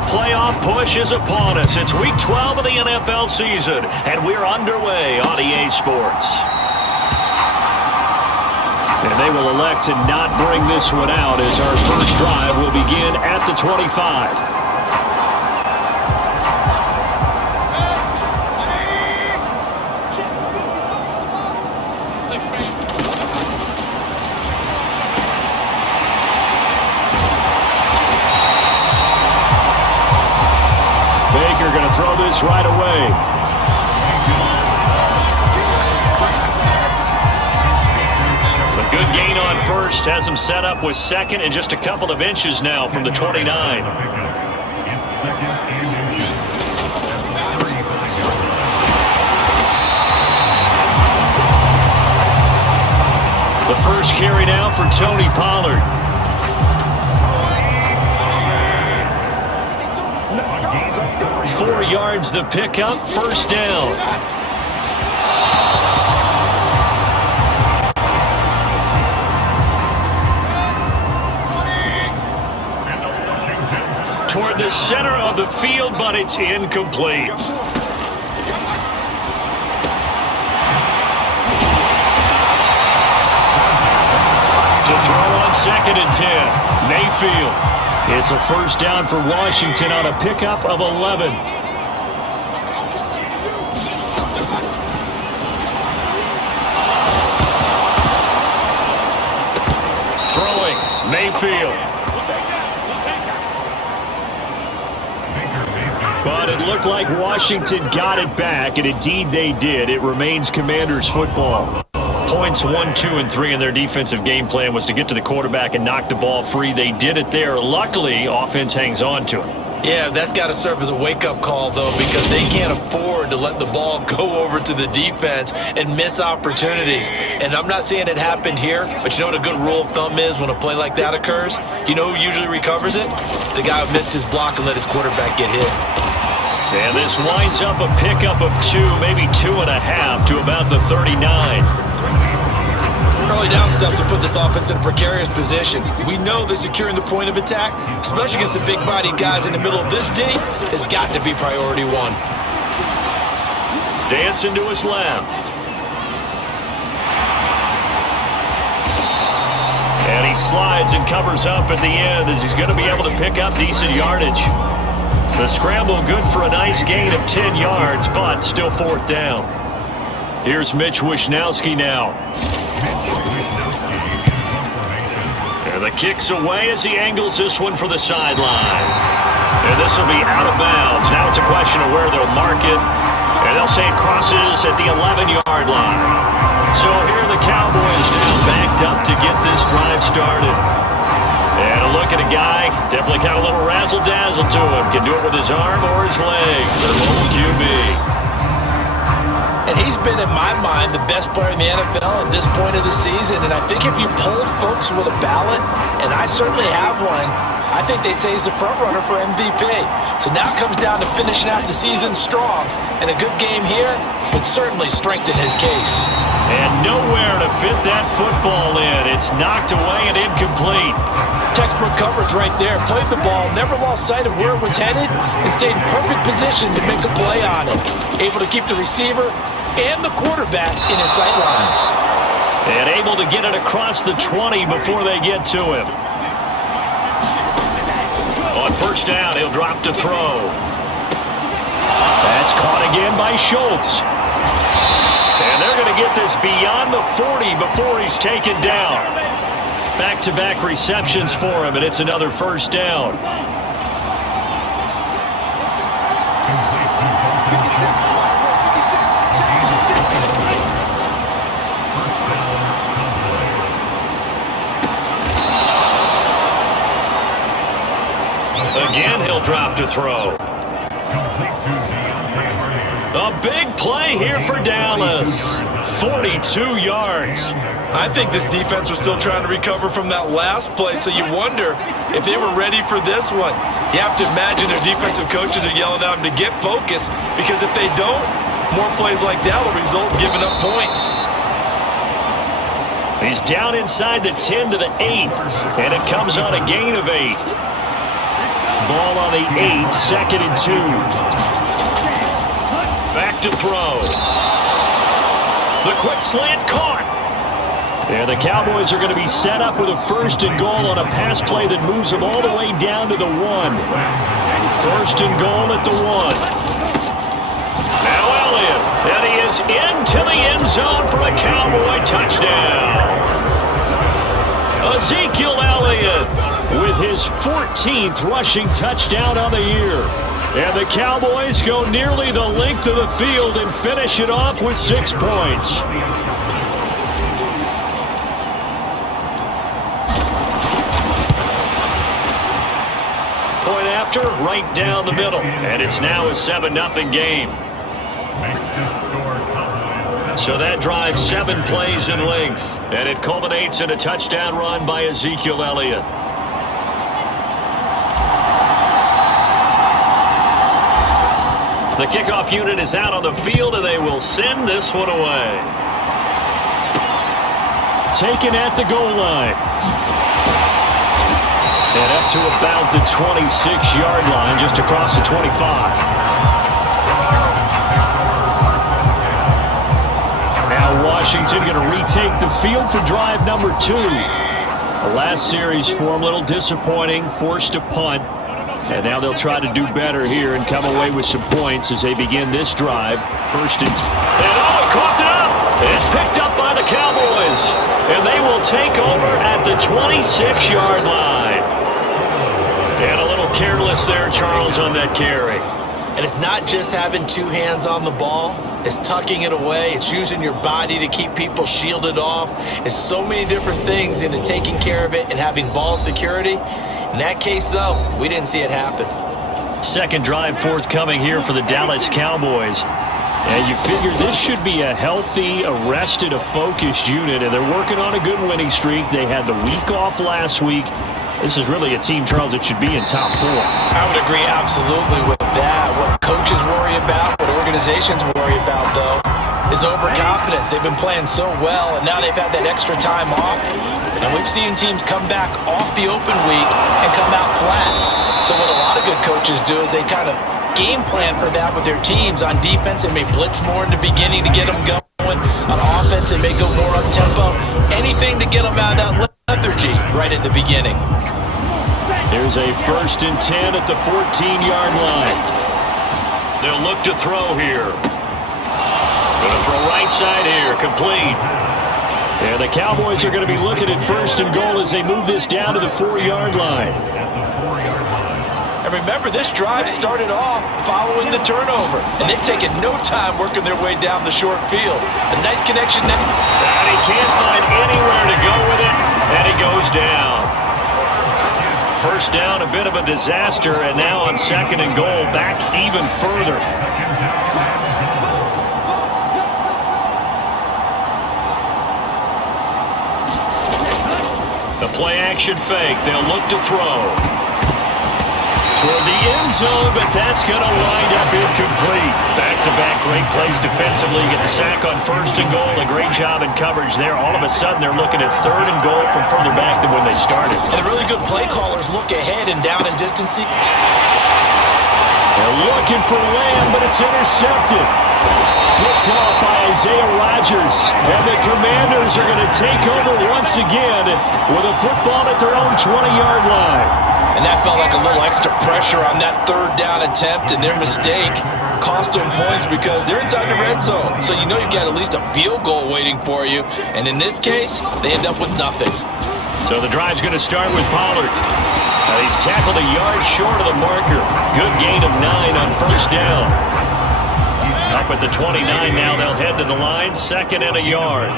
NFL playoff push is upon us. It's Week 12 of the NFL season, and we're underway on EA Sports. And they will elect to not bring this one out as our first drive will begin at the 25. Going to throw this right away. A good gain on first has him set up with second and just a couple of inches now from the 29. The first carry now for Tony Pollard. 4 yards the pickup, first down. Toward the center of the field, but it's incomplete. To throw on 2nd and 10, Mayfield. It's a first down for Washington on a pickup of 11. Throwing, Mayfield. But it looked like Washington got it back, and indeed they did. It remains Commanders football. Points 1, 2, and 3 in their defensive game plan was to get to the quarterback and knock the ball free. They did it there. Luckily, offense hangs on to it. Yeah, that's got to serve as a wake-up call, though, because they can't afford to let the ball go over to the defense and miss opportunities. And I'm not saying it happened here, but you know what a good rule of thumb is when a play like that occurs? You know who usually recovers it? The guy who missed his block and let his quarterback get hit. And this winds up a pickup of 2, maybe 2.5 to about the 39. Early down steps will put this offense in a precarious position. We know that securing the point of attack, especially against the big-bodied guys in the middle of this D, has got to be priority 1. Dancing to his left. And he slides and covers up at the end as he's going to be able to pick up decent yardage. The scramble good for a nice gain of 10 yards, but still 4th down. Here's Mitch Wishnowsky now. And the kick's away as he angles this one for the sideline. And this will be out of bounds. Now it's a question of where they'll mark it. And they'll say it crosses at the 11-yard line. So here are the Cowboys now backed up to get this drive started. And a look at a guy, definitely got a little razzle-dazzle to him. Can do it with his arm or his legs. Their mobile QB. And he's been, in my mind, the best player in the NFL at this point of the season. And I think if you polled folks with a ballot, and I certainly have one, I think they'd say he's the front runner for MVP. So now it comes down to finishing out the season strong. And a good game here would certainly strengthen his case. And nowhere to fit that football in. It's knocked away and incomplete. Textbook coverage right there. Played the ball, never lost sight of where it was headed, and stayed in perfect position to make a play on it. Able to keep the receiver and the quarterback in his sight lines. And able to get it across the 20 before they get to him. On first down, he'll drop to throw. That's caught again by Schultz. And they're going to get this beyond the 40 before he's taken down. Back-to-back receptions for him, and it's another first down. Again, he'll drop to throw. A big play here for Dallas. 42 yards. I think this defense was still trying to recover from that last play, so you wonder if they were ready for this one. You have to imagine their defensive coaches are yelling at them to get focused, because if they don't, more plays like that will result in giving up points. He's down inside the 10 to the 8, and it comes on a gain of 8. Ball on on the 8, 2nd and 2. Back to throw. The quick slant caught. And the Cowboys are going to be set up with a 1st and goal on a pass play that moves them all the way down to the 1. 1st and goal at the 1. Now Elliott, and he is into the end zone for a Cowboy touchdown. Ezekiel Elliott with his 14th rushing touchdown on the year. And the Cowboys go nearly the length of the field and finish it off with 6 points. Point after, right down the middle. And it's now a 7-0 game. So that drives 7 plays in length. And it culminates in a touchdown run by Ezekiel Elliott. The kickoff unit is out on the field, and they will send this one away. Taken at the goal line. And up to about the 26-yard line, just across the 25. Now Washington going to retake the field for drive number 2. The last series for them, a little disappointing, forced a punt. And now they'll try to do better here and come away with some points as they begin this drive. 1st and 2. And coughed it up. It's picked up by the Cowboys. And they will take over at the 26-yard line. And a little careless there, Charles, on that carry. And it's not just having 2 hands on the ball. It's tucking it away. It's using your body to keep people shielded off. It's so many different things into taking care of it and having ball security. In that case, though, we didn't see it happen. 2nd drive forthcoming here for the Dallas Cowboys. And you figure this should be a healthy, a rested, a focused unit. And they're working on a good winning streak. They had the week off last week. This is really a team, Charles, that should be in top 4. I would agree absolutely with that. What coaches worry about, what organizations worry about, though, is overconfidence. They've been playing so well, and now they've had that extra time off. And we've seen teams come back off the open week and come out flat. So what a lot of good coaches do is they kind of game plan for that with their teams. On defense, they may blitz more in the beginning to get them going. On offense, they may go more up-tempo. Anything to get them out of that lethargy right at the beginning. There's a 1st and 10 at the 14-yard line. They'll look to throw here. Going to throw right side here, complete. And the Cowboys are going to be looking at 1st and goal as they move this down to the 4-yard line. And remember, this drive started off following the turnover. And they've taken no time working their way down the short field. A nice connection now. And he can't find anywhere to go with it, and he goes down. 1st down, a bit of a disaster, and now on 2nd and goal, back even further. The play-action fake. They'll look to throw. Toward the end zone, but that's going to wind up incomplete. Back-to-back great plays defensively. Get the sack on 1st and goal. A great job in coverage there. All of a sudden, they're looking at 3rd and goal from further back than when they started. And the really good play callers look ahead and down and distance. They're looking for Lamb, but it's intercepted. Picked off by Isaiah Rodgers. And the Commanders are going to take over once again with a football at their own 20-yard line. And that felt like a little extra pressure on that 3rd down attempt, and their mistake cost them points because they're inside the red zone. So you know you've got at least a field goal waiting for you. And in this case, they end up with nothing. So the drive's going to start with Pollard. He's tackled a yard short of the marker. Good gain of 9 on 1st down. Up at the 29 now, they'll head to the line, 2nd and a yard.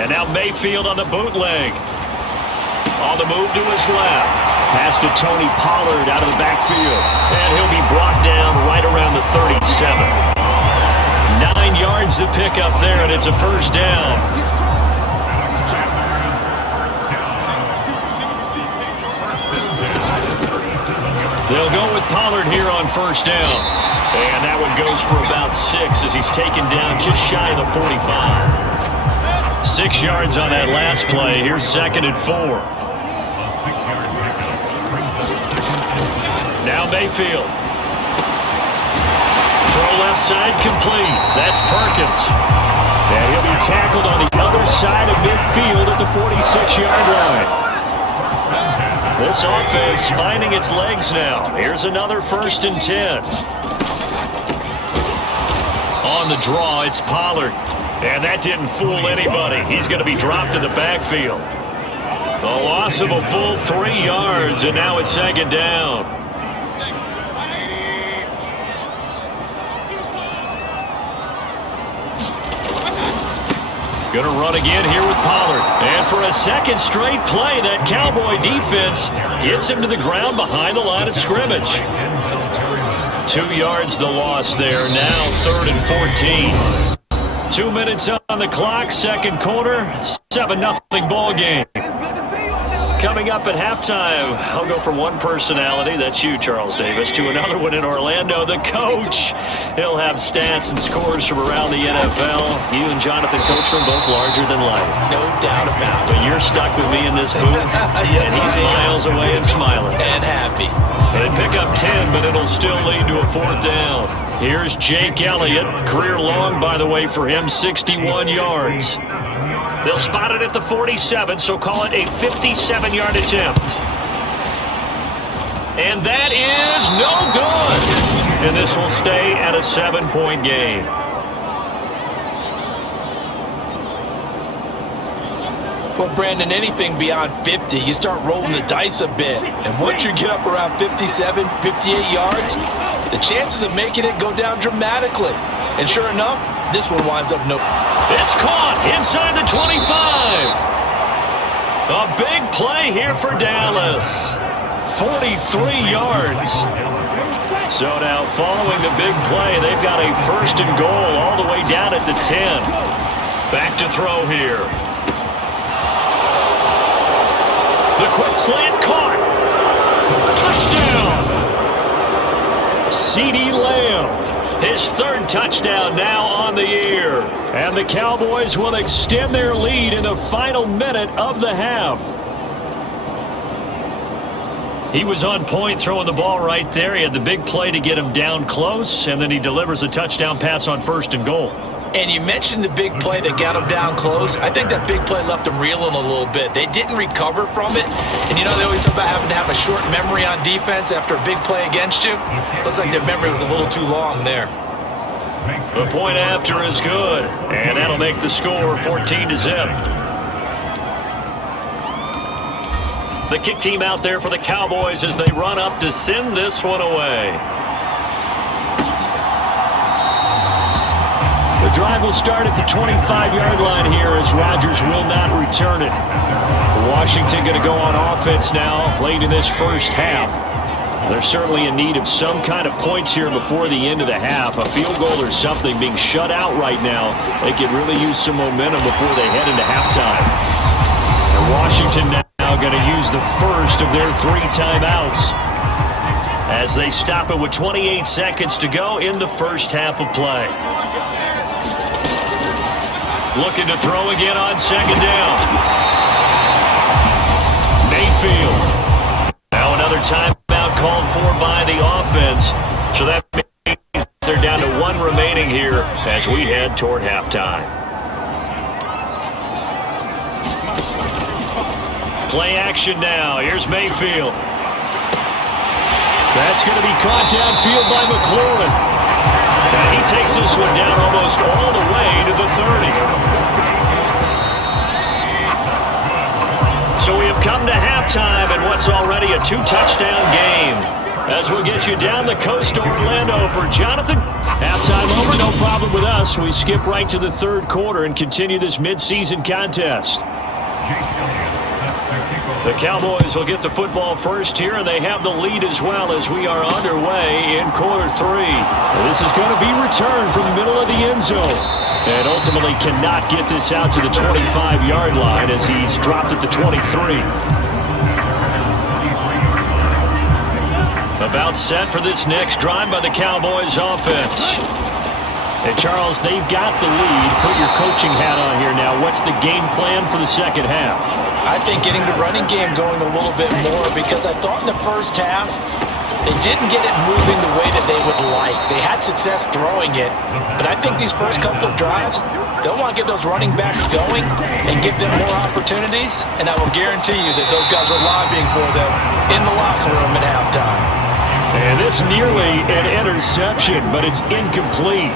And now Mayfield on the bootleg. On the move to his left. Pass to Tony Pollard out of the backfield. And he'll be brought down right around the 37. 9 yards to pick up there, and it's a 1st down. They'll go with Pollard here on 1st down. And that one goes for about 6 as he's taken down just shy of the 45. 6 yards on that last play. Here's 2nd and 4. Mayfield. Throw left side complete. That's Perkins. And he'll be tackled on the other side of midfield at the 46-yard line. This offense finding its legs now. Here's another 1st and 10. On the draw, it's Pollard. And that didn't fool anybody. He's going to be dropped in the backfield. A loss of a full 3 yards, and now it's 2nd down. Going to run again here with Pollard. And for a second straight play, that Cowboy defense gets him to the ground behind the line of scrimmage. 2 yards the loss there. Now 3rd and 14. 2 minutes on the clock, 2nd quarter, 7-0 ball game. Coming up at halftime, I'll go from one personality, that's you, Charles Davis, to another one in Orlando, the coach. He'll have stats and scores from around the NFL. You and Jonathan Coachman both larger than life. No doubt about it. But you're stuck with me in this booth, yes, and he's miles away and smiling. And happy. They pick up 10, but it'll still lead to a 4th down. Here's Jake Elliott, career long, by the way, for him, 61 yards. They'll spot it at the 47, so call it a 57-yard attempt. And that is no good. And this will stay at a 7-point game. Well, Brandon, anything beyond 50, you start rolling the dice a bit. And once you get up around 57, 58 yards, the chances of making it go down dramatically. And sure enough, this one winds up no. It's caught inside the 25. A big play here for Dallas. 43 yards. So now following the big play, they've got a 1st and goal all the way down at the 10. Back to throw here. The quick slant caught. Touchdown. CeeDee Lamb. His 3rd touchdown now on the year. And the Cowboys will extend their lead in the final minute of the half. He was on point throwing the ball right there. He had the big play to get him down close, and then he delivers a touchdown pass on 1st and goal. And you mentioned the big play that got him down close. I think that big play left him reeling a little bit. They didn't recover from it. And you know, they always talk about having to have a short memory on defense after a big play against you. Looks like their memory was a little too long there. The point after is good, and that'll make the score 14-0. The kick team out there for the Cowboys as they run up to send this one away. The drive will start at the 25-yard line here as Rodgers will not return it. Washington going to go on offense now late in this 1st half. They're certainly in need of some kind of points here before the end of the half. A field goal or something, being shut out right now. They could really use some momentum before they head into halftime. And Washington now going to use the 1st of their 3 timeouts as they stop it with 28 seconds to go in the 1st half of play. Looking to throw again on 2nd down. Mayfield. Now another timeout called for by the offense. So that means they're down to 1 remaining here as we head toward halftime. Play action now. Here's Mayfield. That's going to be caught downfield by McLaurin. And he takes this one down almost all the way to the 30. So we have come to halftime in what's already a 2-touchdown game. As we'll get you down the coast to Orlando for Jonathan. Halftime over, no problem with us. We skip right to the 3rd quarter and continue this midseason contest. The Cowboys will get the football first here, and they have the lead as well as we are underway in quarter 3. This is going to be returned from the middle of the end zone. And ultimately cannot get this out to the 25-yard line as he's dropped at the 23. About set for this next drive by the Cowboys offense. And Charles, they've got the lead. Put your coaching hat on here now. What's the game plan for the 2nd half? I think getting the running game going a little bit more because I thought in the 1st half They didn't get it moving the way that they would like. They had success throwing it, but I think these first couple of drives, they'll want to get those running backs going and give them more opportunities, and I will guarantee you that those guys were lobbying for them in the locker room at halftime. And this nearly an interception, but it's incomplete.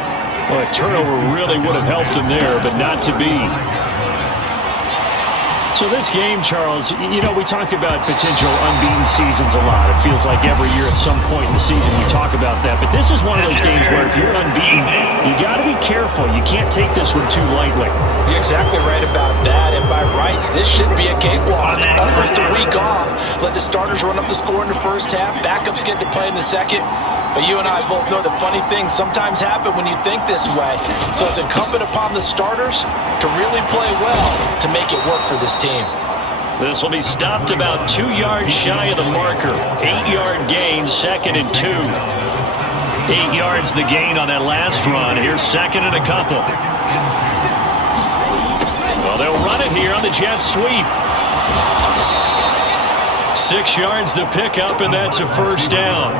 Well, a turnover really would have helped him there, but not to be. So this game, Charles, you know, we talk about potential unbeaten seasons a lot. It feels like every year at some point in the season we talk about that. But this is one of those games where if you're unbeaten, you got to be careful. You can't take this one too lightly. You're exactly right about that. And by rights, this should be a cakewalk. Almost a week off. Let the starters run up the score in the first half. Backups get to play in the second. But you and I both know the funny things sometimes happen when you think this way. So it's incumbent upon the starters to really play well to make it work for this team. This will be stopped about 2 yards shy of the marker. 8-yard gain, 2nd and 2. 8 yards the gain on that last run. Here's 2nd and a couple. Well, they'll run it here on the jet sweep. 6 yards the pickup, and that's a first down.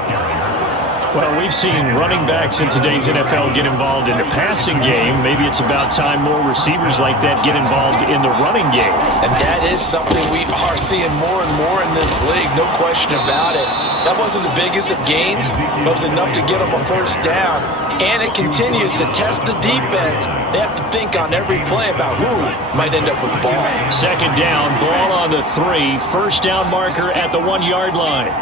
Well, we've seen running backs in today's NFL get involved in the passing game. Maybe it's about time more receivers like that get involved in the running game. And that is something we are seeing more and more in this league, no question about it. That wasn't the biggest of gains, but it was enough to get them a first down. And it continues to test the defense. They have to think on every play about who might end up with the ball. 2nd down, ball on the 3. First down marker at the 1-yard line.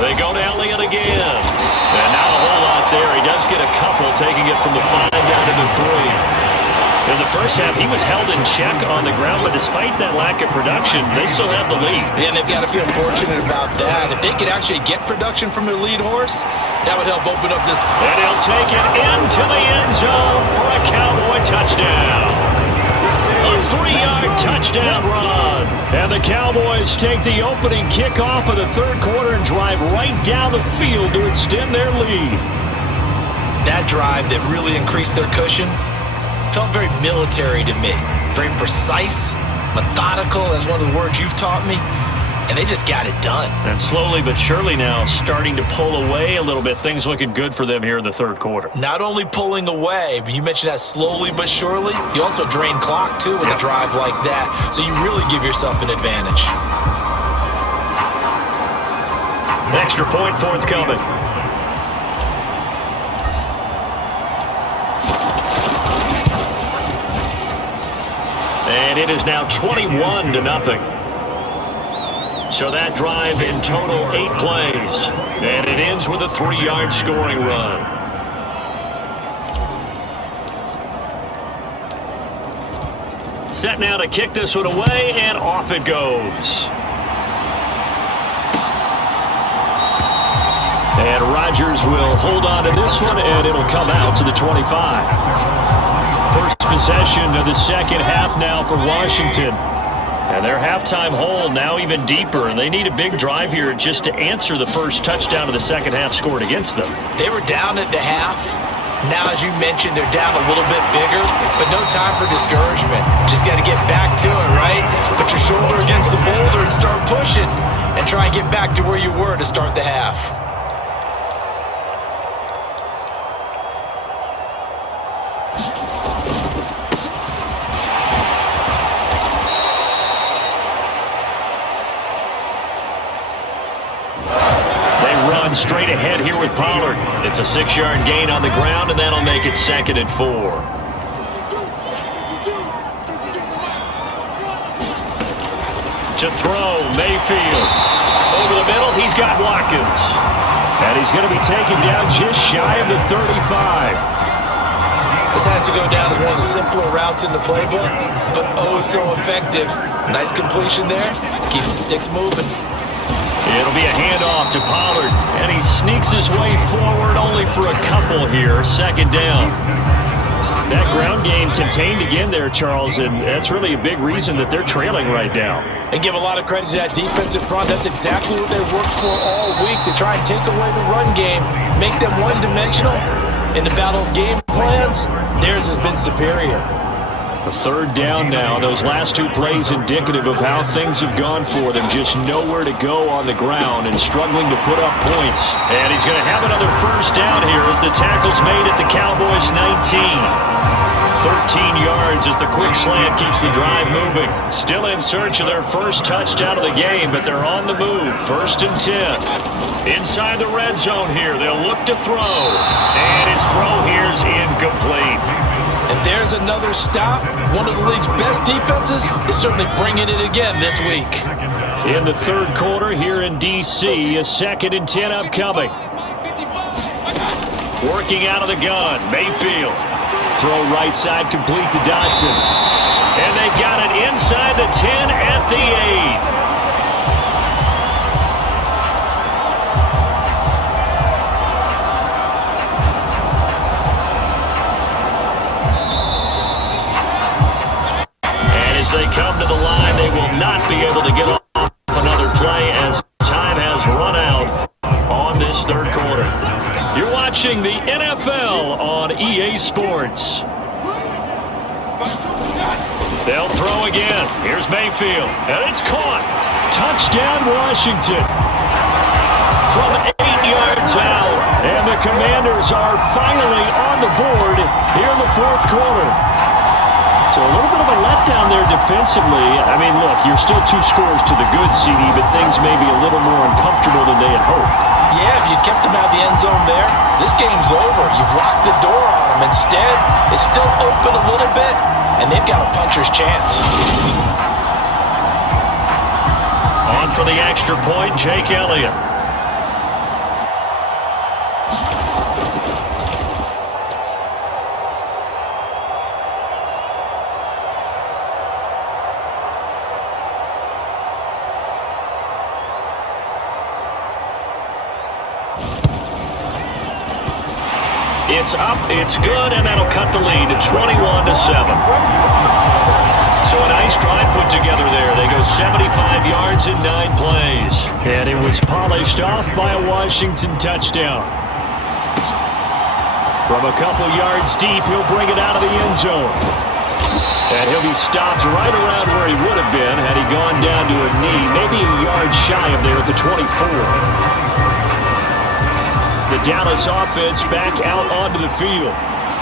They go to Elliott again. And not a whole lot there. He does get a couple, taking it from the 5 down to the 3. In the first half, he was held in check on the ground, but despite that lack of production, they still have the lead. And they've got to feel fortunate about that. If they could actually get production from their lead horse, that would help open up this. And he'll take it into the end zone for a Cowboy touchdown. A 3-yard touchdown run. And the Cowboys take the opening kickoff of the third quarter and drive right down the field to extend their lead. That drive that really increased their cushion felt very military to me. Very precise, methodical, that's one of the words you've taught me. And they just got it done. And slowly but surely now starting to pull away a little bit. Things looking good for them here in the third quarter. Not only pulling away, but you mentioned that slowly but surely. You also drain clock, too, with a drive like that. So you really give yourself an advantage. Extra point forthcoming. And it is now 21-0. So that drive in total 8 plays. And it ends with a 3-yard scoring run. Set now to kick this one away, and off it goes. And Rodgers will hold on to this one, and it'll come out to the 25. First possession of the second half now for Washington. And their halftime hole now even deeper, and they need a big drive here just to answer the first touchdown of the second half scored against them. They were down at the half. Now, as you mentioned, they're down a little bit bigger, but no time for discouragement. Just got to get back to it, right? Put your shoulder against the boulder and start pushing, and try and get back to where you were to start the half. Straight ahead here with Pollard. It's a 6-yard gain on the ground, and that'll make it 2nd and 4. To throw, Mayfield. Over the middle, he's got Watkins. And he's going to be taken down just shy of the 35. This has to go down as one of the simpler routes in the playbook, but oh so effective. Nice completion there. Keeps the sticks moving. It'll be a handoff to Pollard, and he sneaks his way forward only for a couple here. 2nd down. That ground game contained again there, Charles, and that's really a big reason that they're trailing right now. And give a lot of credit to that defensive front. That's exactly what they worked for all week, to try and take away the run game, make them one-dimensional. In the battle of game plans, theirs has been superior. A third down now. Those last two plays indicative of how things have gone for them. Just nowhere to go on the ground and struggling to put up points. And he's going to have another first down here as the tackle's made at the Cowboys' 19. 13 yards as the quick slant keeps the drive moving. Still in search of their first touchdown of the game, but they're on the move. 1st and 10. Inside the red zone here. They'll look to throw. And his throw here's incomplete. And there's another stop. One of the league's best defenses is certainly bringing it again this week. In the third quarter here in D.C., a 2nd and 10 upcoming. Working out of the gun, Mayfield. Throw right side complete to Dodson. And they got it inside the 10 at the 8. As they come to the line, they will not be able to get off another play as time has run out on this third quarter. You're watching the NFL on EA Sports. They'll throw again. Here's Mayfield, and it's caught. Touchdown, Washington. From 8 yards out, and the Commanders are finally on the board here in the fourth quarter. So a little bit of a letdown there defensively. I mean, look, you're still 2 scores to the good, CD, but things may be a little more uncomfortable than they had hoped. Yeah, if you kept them out of the end zone there, this game's over. You've locked the door on them. Instead, it's still open a little bit, and they've got a puncher's chance. On for the extra point, Jake Elliott. It's up, it's good, and that'll cut the lead to 21-7. So a nice drive put together there. They go 75 yards in 9 plays. And it was polished off by a Washington touchdown. From a couple yards deep, he'll bring it out of the end zone. And he'll be stopped right around where he would have been had he gone down to a knee, maybe a yard shy of there at the 24. The Dallas offense back out onto the field.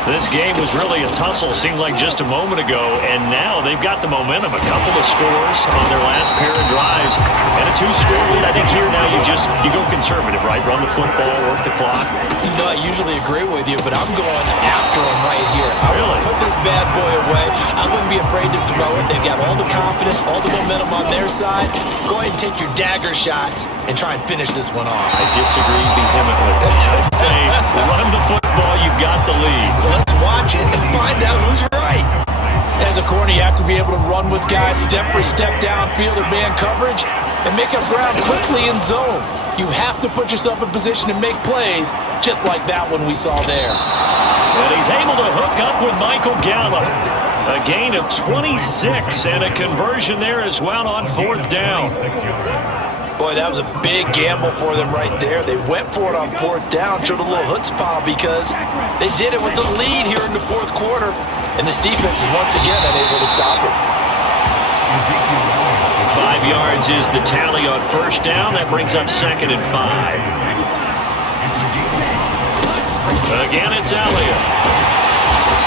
This game was really a tussle, seemed like just a moment ago, and now they've got the momentum. A couple of scores on their last pair of drives, and a 2-score lead. I think here now you go conservative, right? Run the football, work the clock. You know, I usually agree with you, but I'm going after them right here. I want to put this bad boy away. I wouldn't be afraid to throw it. They've got all the confidence, all the momentum on their side. Go ahead and take your dagger shots and try and finish this one off. I disagree vehemently. I say, run the football, you've got the lead. Well, let's watch it and find out who's right. As a corner, you have to be able to run with guys step for step downfield or man coverage and make up ground quickly in zone. You have to put yourself in position to make plays, just like that one we saw there. And he's able to hook up with Michael Gallup. A gain of 26 and a conversion there as well on 4th down. Boy, that was a big gamble for them right there. They went for it on 4th down, showed a little chutzpah because they did it with the lead here in the 4th quarter. And this defense is once again unable to stop it. 5 yards is the tally on 1st down. That brings up 2nd and 5. Again, it's Elliott.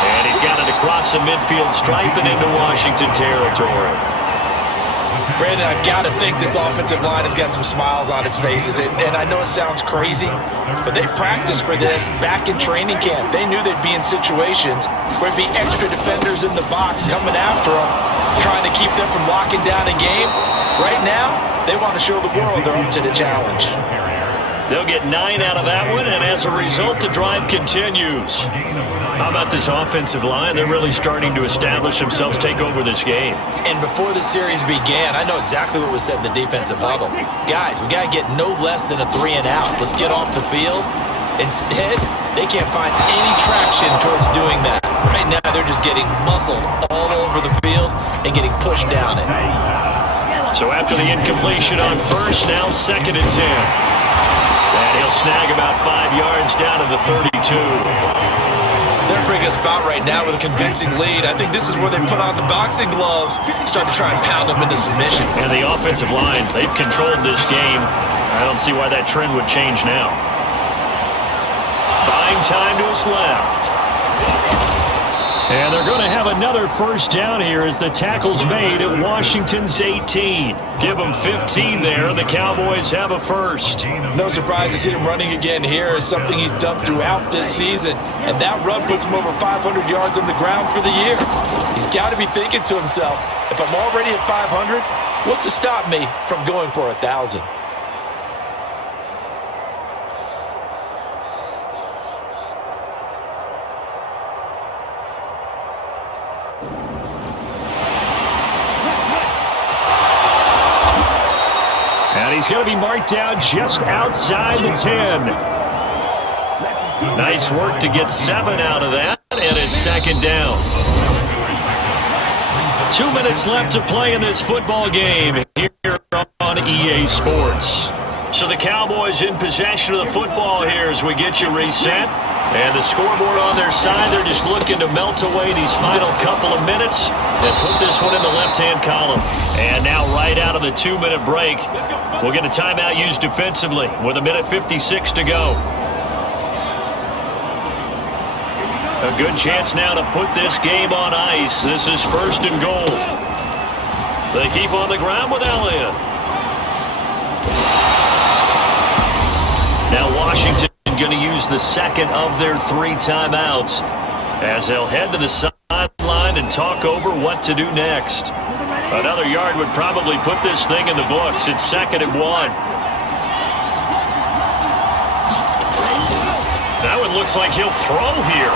And he's got it across the midfield stripe and into Washington territory. Brandon, I've got to think this offensive line has got some smiles on its faces. And I know it sounds crazy, but they practiced for this back in training camp. They knew they'd be in situations where there'd be extra defenders in the box coming after them, trying to keep them from locking down a game. Right now, they want to show the world they're up to the challenge. They'll get 9 out of that one, and as a result, the drive continues. How about this offensive line? They're really starting to establish themselves, take over this game. And before the series began, I know exactly what was said in the defensive huddle. Guys, we got to get no less than a 3-and-out. Let's get off the field. Instead, they can't find any traction towards doing that. Right now, they're just getting muscled all over the field and getting pushed down it. So after the incompletion on 1st, now 2nd and 10. And he'll snag about 5 yards down to the 32. They're bringing us about right now with a convincing lead. I think this is where they put on the boxing gloves, start to try and pound them into submission. And the offensive line, they've controlled this game. I don't see why that trend would change now. Buying time to his left. And they're going to have another first down here as the tackle's made at Washington's 18. Give them 15 there, and the Cowboys have a first. No surprise to see him running again here. It's something he's done throughout this season. And that run puts him over 500 yards on the ground for the year. He's got to be thinking to himself, if I'm already at 500, what's to stop me from going for 1,000? He's going to be marked down just outside the 10. Nice work to get 7 out of that, and it's second down. 2 minutes left to play in this football game here on EA Sports. So the Cowboys in possession of the football here as we get you reset. And the scoreboard on their side, they're just looking to melt away these final couple of minutes and put this one in the left-hand column. And now right out of the 2-minute break, we'll get a timeout used defensively with 1:56 to go. A good chance now to put this game on ice. This is first and goal. They keep on the ground with Elliott. Now Washington going to use the second of their 3 timeouts as they'll head to the sideline and talk over what to do next. Another yard would probably put this thing in the books. It's 2nd and 1. That one looks like he'll throw here.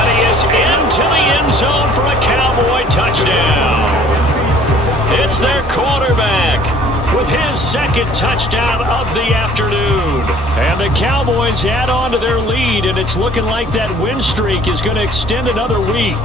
And he is into the end zone for a Cowboy touchdown. It's their quarterback with his second touchdown of the afternoon. And the Cowboys add on to their lead, and it's looking like that win streak is going to extend another week.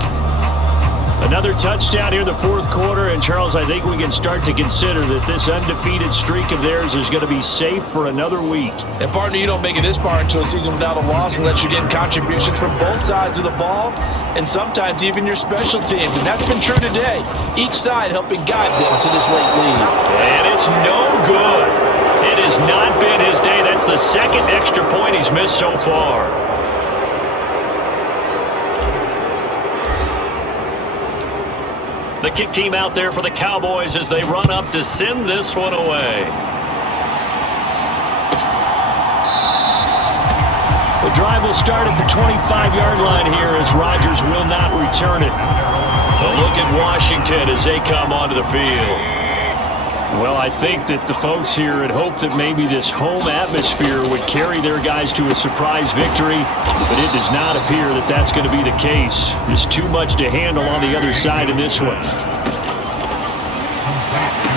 Another touchdown here in the 4th quarter, and Charles, I think we can start to consider that this undefeated streak of theirs is going to be safe for another week. And partner, you don't make it this far into a season without a loss unless you're getting contributions from both sides of the ball, and sometimes even your special teams, and that's been true today. Each side helping guide them to this late lead. And it's no good. It has not been his day. That's the 2nd extra point he's missed so far. The kick team out there for the Cowboys as they run up to send this one away. The drive will start at the 25-yard line here as Rodgers will not return it. A look at Washington as they come onto the field. Well, I think that the folks here had hoped that maybe this home atmosphere would carry their guys to a surprise victory, but it does not appear that that's going to be the case. There's too much to handle on the other side in this one.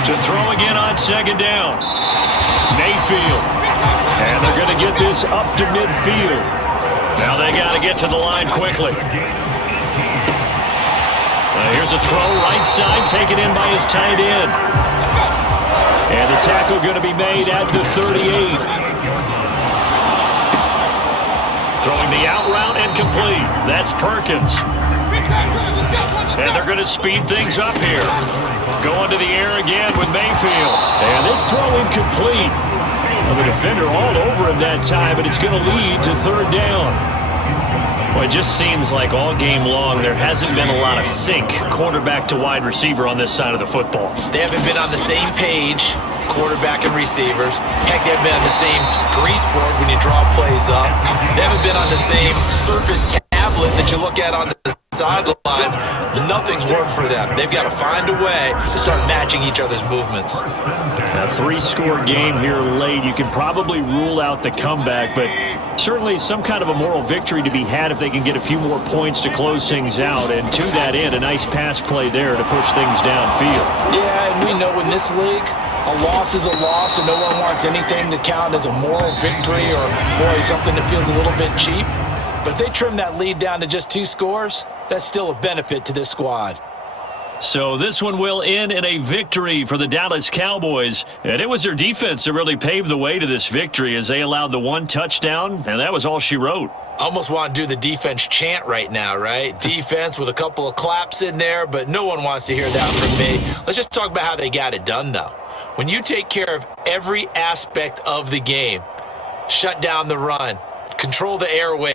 To throw again on 2nd down. Mayfield. And they're going to get this up to midfield. Now they got to get to the line quickly. Here's a throw right side, taken in by his tight end. And the tackle going to be made at the 38. Throwing the out route and complete. That's Perkins. And they're going to speed things up here. Going to the air again with Mayfield. And this throw incomplete. Well, the defender all over him that time, but it's going to lead to 3rd down. Well, it just seems like all game long there hasn't been a lot of sync quarterback to wide receiver on this side of the football. They haven't been on the same page, quarterback and receivers. Heck, they haven't been on the same grease board when you draw plays up. They haven't been on the same Surface tablet that you look at on the sidelines. Nothing's worked for them. They've got to find a way to start matching each other's movements. A 3-score game here late. You can probably rule out the comeback, but certainly some kind of a moral victory to be had if they can get a few more points to close things out. And to that end, a nice pass play there to push things downfield. Yeah, and we know in this league, a loss is a loss, and no one wants anything to count as a moral victory or, boy, something that feels a little bit cheap. But if they trim that lead down to just 2 scores, that's still a benefit to this squad. So this one will end in a victory for the Dallas Cowboys. And it was their defense that really paved the way to this victory as they allowed the 1 touchdown, and that was all she wrote. Almost want to do the defense chant right now, right? Defense with a couple of claps in there, but no one wants to hear that from me. Let's just talk about how they got it done, though. When you take care of every aspect of the game, shut down the run, control the airway,